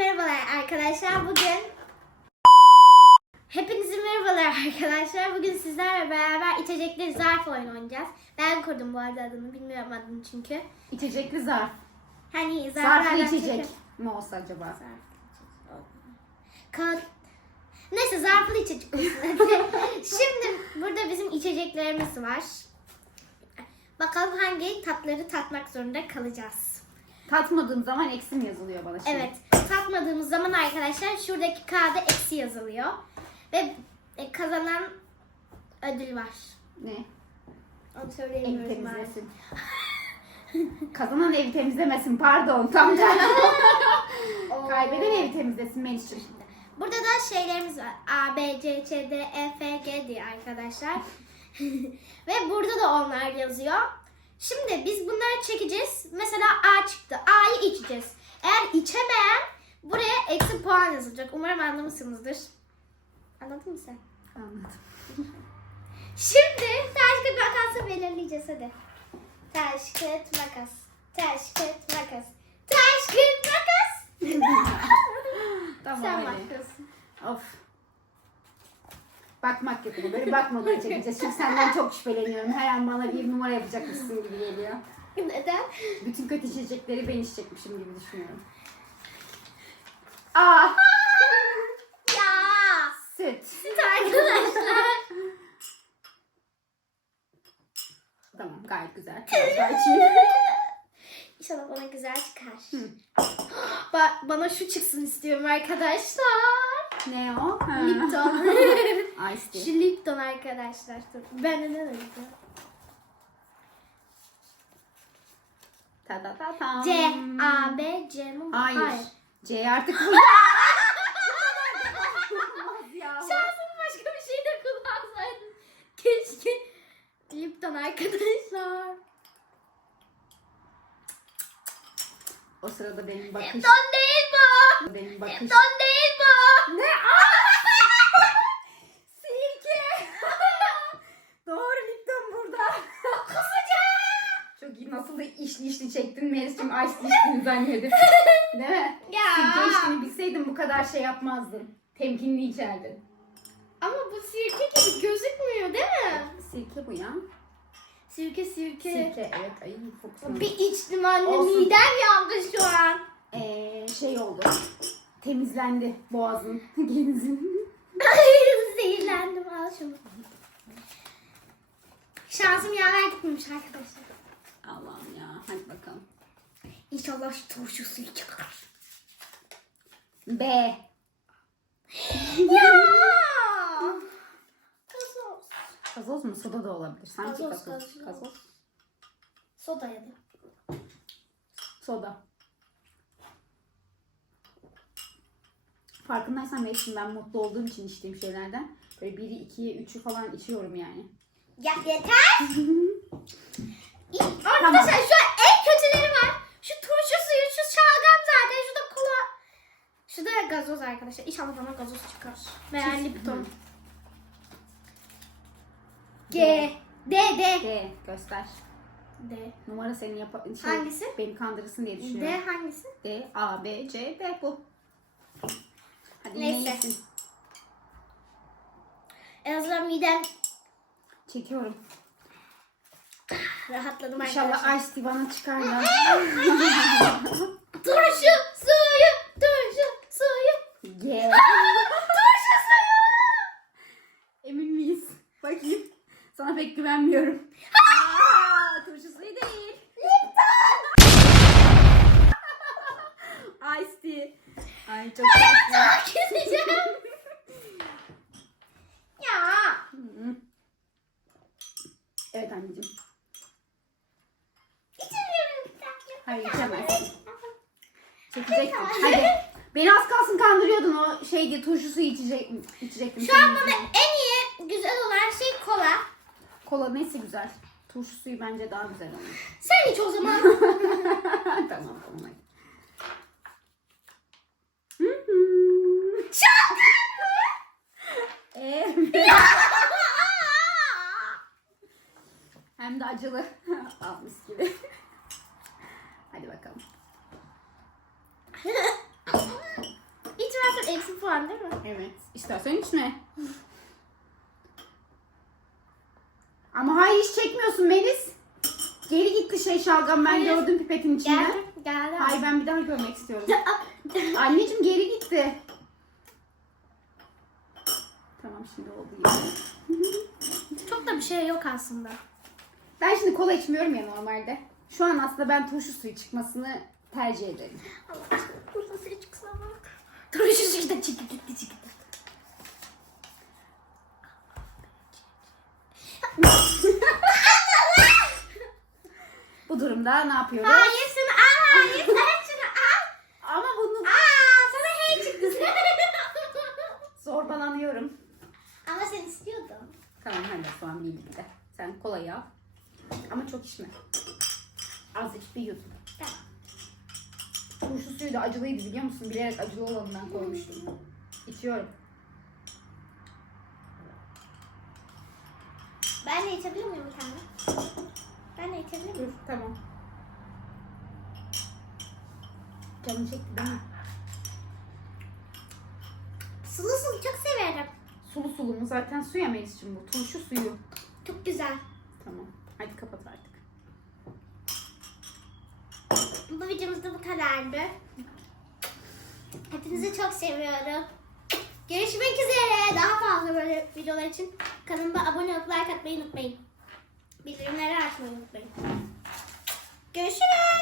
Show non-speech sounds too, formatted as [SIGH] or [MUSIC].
merhabalar arkadaşlar. Bugün Hepinize merhabalar arkadaşlar. Bugün sizlerle beraber içecekli zarf oyunu oynayacağız. Ben kurdum bu arada adını. Bilmiyorum adını çünkü. İçecekli zarf. Hani Zarflı zarflardan içecek mi olsa acaba? Zarf. Kağıt. Neyse zarflı içecek. [LAUGHS] Şimdi burada bizim içeceklerimiz var. Bakalım hangi tatları tatmak zorunda kalacağız. Tatmadığım zaman eksim yazılıyor bana şimdi. Evet. Tatmadığımız zaman arkadaşlar şuradaki kağıda eksi yazılıyor. Ve e, kazanan ödül var. Ne? Onu Ev söyleyemiyorum maalesef. temizlesin. Kazanan evi temizlemesin pardon tam da. [LAUGHS] Kaybeden evi temizlesin Melis'ciğim. Burada da şeylerimiz var. A, B, C, Ç, D, E, F, G diye arkadaşlar. [LAUGHS] Ve burada da onlar yazıyor. Şimdi biz bunları çekeceğiz. Mesela A çıktı. A'yı içeceğiz. Eğer içemeyen buraya eksi puan yazılacak. Umarım anlamışsınızdır. Anladın mı sen? Anladım. Şimdi taş kağıt makası belirleyeceğiz hadi. Taş kağıt makas. Taş kağıt makas. Taş kağıt makas. [LAUGHS] Tamam Sen bakıyorsun. Of. Bakmak öyle. Böyle bakmadan çekeceğiz. Çünkü senden çok şüpheleniyorum. Her an bana bir numara yapacakmışsın gibi geliyor. Neden? Bütün kötü içecekleri ben içecekmişim gibi düşünüyorum. Aa! Ya. Süt. Süt arkadaşlar. Tamam gayet güzel. Biraz daha içeyim. İnşallah bana güzel çıkar. Ba- bana şu çıksın istiyorum arkadaşlar. ne o? Ha. Lipton. [LAUGHS] Ice tea. şu Lipton arkadaşlar. Dur, Ben neden öyle? Ta ta ta tam. C, A, B, C mi? Hayır. C artık [LAUGHS] bu. Şansım başka bir şey de kullansaydım. Keşke. Lipton arkadaşlar. O sırada benim bakış. Lipton değil bu. Benim bakış. Lipton değil bu. Ne? [LAUGHS] Sirke. [LAUGHS] Doğru Lipton burada. Çok iyi. Nasıl da işli işli çektin Melis'cim ice içtiğini zannedip. Değil mi? Bilseydim bu kadar şey yapmazdın. Temkinli içerdin. Ama bu sirke gibi gözükmüyor değil mi? Sirke bu ya. Sirke sirke. Sirke evet. Ay fokusum. Bir içtim anne Olsun. midem yandı şu an. Ee, şey oldu. Temizlendi boğazın, [LAUGHS] genzin. [LAUGHS] Zehirlendim al şunu. Şansım yaver gitmemiş arkadaşlar. Allah'ım ya. Hadi bakalım. İnşallah şu turşu suyu çıkar. B. ya! Gazoz. Gazoz mu? Soda da olabilir. Sanki Gazoz, gazoz. gazoz. Soda ya da. Soda. Farkındaysan Mevsim ben mutlu olduğum için içtiğim şeylerden böyle biri, ikiyi, üçü falan içiyorum yani. Ya yeter. [LAUGHS] Arkadaşlar şu an en kötüleri var. Şu turşu suyu, şu şalgam zaten, şu da kola. Şu da gazoz arkadaşlar. İnşallah bana gazoz çıkar. Veya. Lipton. G. D, D. D. Göster. D. Numara seni yap şey, Hangisi? Beni kandırırsın diye D düşünüyorum. hangisi? D, A, B, C, D bu. Hadi Neyse. yine iyisin. En azından midem Çekiyorum. rahatladım İnşallah arkadaşlar. Ice Tea bana çıkar da. [LAUGHS] [LAUGHS] Turşu suyu, turşu suyu. G. Turşu suyu. Emin miyiz? Bakayım. Sana pek güvenmiyorum. Aa, turşu suyu değil. Ice tea. Ay çok tatlı. Keseceğim. ya. Evet anneciğim. İçemiyorum. Hayır içemezsin. Çekecektim. Hadi. Beni az kalsın kandırıyordun o şeydi turşu suyu içecek, içecektim. Şu an Senin bana en iyi güzel olan şey kola. Kola neyse güzel. Turşu suyu bence daha güzel ama. Sen iç o zaman. [LAUGHS] tamam tamam hadi. Hı hı. Evet. Hem de acılı. [LAUGHS] Al mis gibi. Hadi bakalım. 6 puan değil mi? Evet. İstersen içme. Ama hayır hiç çekmiyorsun Melis. Geri gitti şey şalgam ben Hayır. gördüm pipetin içinde. Geldi. Geldi. Hayır ben bir daha görmek istiyorum. [LAUGHS] Anneciğim geri gitti. Tamam şimdi oldu. Çok da bir şey yok aslında. Ben şimdi kola içmiyorum ya normalde. Şu an aslında ben turşu suyu çıkmasını tercih ederim. Allah aşkına burada suyu çıksa bak. Dur şu suyu da çıktı gitti çıktı. Bu durumda ne yapıyoruz? Hayır şunu al hayır sen şunu al. Ama bunu Aa sana hey çıktı. [LAUGHS] zorbalanıyorum. Ama sen istiyordun. Tamam hadi zaman birlikte. Sen kolayı al. Ama çok içme. Az iç bir yut. Tamam. Turşu suyu da acılıydı biliyor musun? Bilerek acılı olanından koymuştum. İçiyorum. Ben de içebilir miyim bir tane? Ben de içebilir miyim? tamam. Canım çekti değil mi? Sulu sulu çok severim. Sulu sulu mu? Zaten su yemeyiz için bu. Turşu suyu. Çok güzel. Tamam. Hadi kapat artık. Bu videomuz da bu kadardı. Hepinizi çok seviyorum. Görüşmek üzere. Daha fazla böyle videolar için kanalıma abone olup like atmayı unutmayın. Bildirimleri açmayı unutmayın. Görüşürüz.